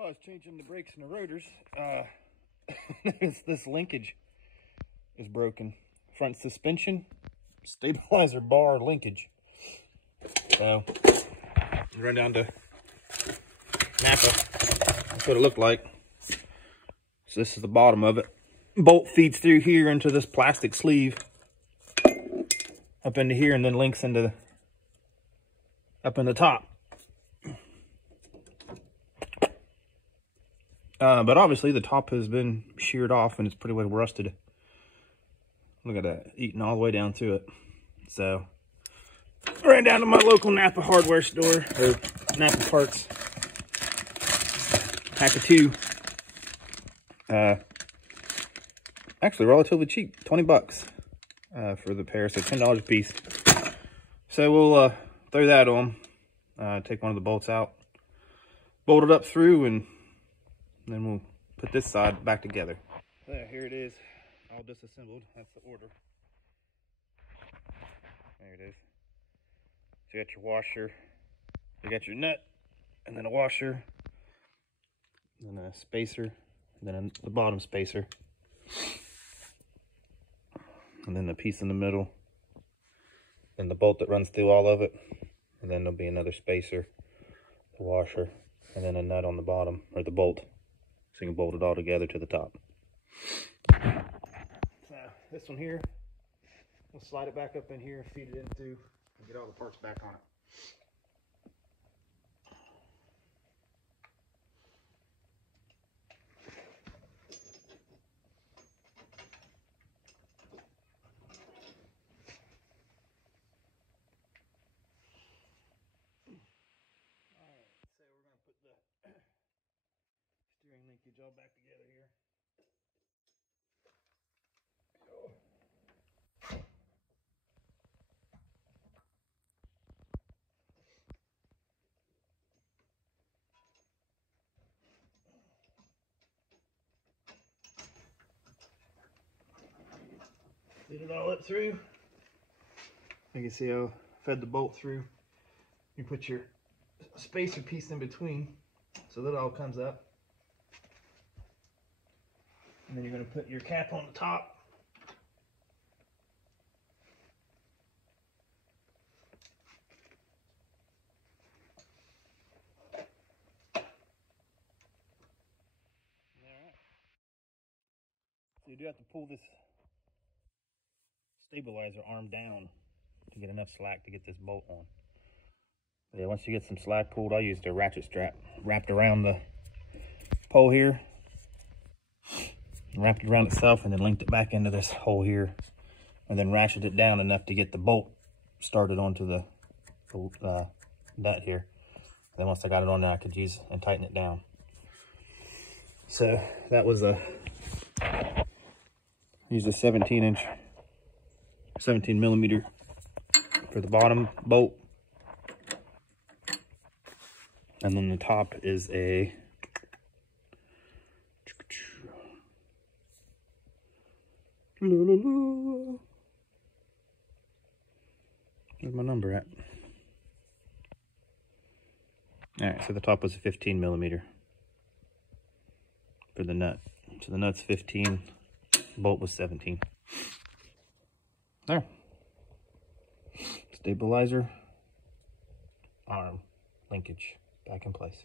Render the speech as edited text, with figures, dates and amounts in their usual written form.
Well, I was changing the brakes and the rotors. This linkage is broken. Front suspension, stabilizer bar linkage. So, run down to Napa. That's what it looked like. So this is the bottom of it. Bolt feeds through here into this plastic sleeve, up into here, and then links into up in the top. But obviously the top has been sheared off and it's pretty well rusted. Look at that, eating all the way down to it. So, ran down to my local Napa hardware store, or Napa parts. Pack of 2. Actually relatively cheap, 20 bucks for the pair, so $10 a piece. So we'll throw that on, take one of the bolts out, bolt it up through, and then we'll put this side back together. There, here it is, all disassembled. That's the order. There it is. So you got your washer, you got your nut, and then a washer, and then a spacer, and then the bottom spacer, and then the piece in the middle, and the bolt that runs through all of it, and then there'll be another spacer, the washer, and then a nut on the bottom, or the bolt, so you can bolt it all together to the top. So this one here, we'll slide it back up in here, feed it in through, and get all the parts back on it. Steering linkage all back together here. Feed it all up through. You can see how I fed the bolt through. You put your spacer piece in between so that all comes up. And then you're going to put your cap on the top. Alright. So you do have to pull this stabilizer arm down to get enough slack to get this bolt on. Yeah, once you get some slack pulled, I used a ratchet strap wrapped around the pole here, wrapped it around itself, and then linked it back into this hole here, and then ratcheted it down enough to get the bolt started onto the nut here. And then once I got it on there, I could use and tighten it down. So that was used a 17 millimeter for the bottom bolt. And then the top is a where's my number at? Alright, so the top was a 15 millimeter for the nut. So the nut's 15, bolt was 17. There. Stabilizer, arm, linkage, back in place.